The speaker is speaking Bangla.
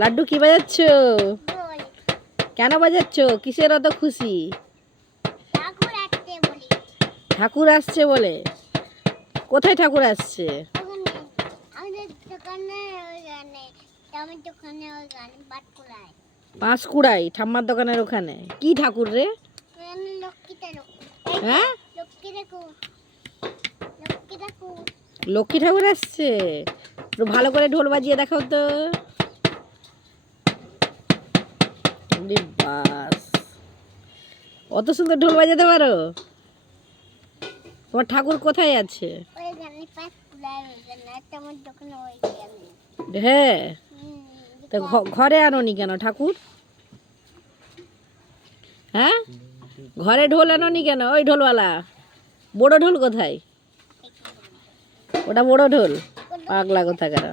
লাড্ডু কি বাজাচ্ছ? ঢোল। কেন বাজাচ্ছ? কিসের অত খুশি? ঠাকুর আসছে বলি। ঠাকুর আসছে বলে? কোথায় ঠাকুর আসছে? ওখানে আমাদের দোকানে ওইখানে আমার দোকানে ওইখানে বাটকুড়ায়। পাঁশকুড়াই ঠাম্মার দোকানের ওখানে। কি ঠাকুর রে? ওখানে লক্ষ্মীটা হ্যাঁ, লক্ষ্মী ঠাকুর লক্ষ্মী ঠাকুর। লক্ষ্মী ঠাকুর আসছে। একটু ভালো করে ঢোল বাজিয়ে দেখাও তো। ওরে বাস, অত সুন্দর ঢোল বাজাতে পারো? তোমার ঠাকুর কোথায় আছে? ওইখানে বাটকুড়ায় ওইখানে একটা আমার দোকানে ওইখানে। হ্যাঁ, তা ঘরে আনোনি কেন ঠাকুর? হ্যাঁ, ঘরে ঢোল আনোনি কেন? ওই ঢোলওয়ালা বড় ঢোল কোথায়? ওটা বড় ঢোল, পাগলা কোথাকার।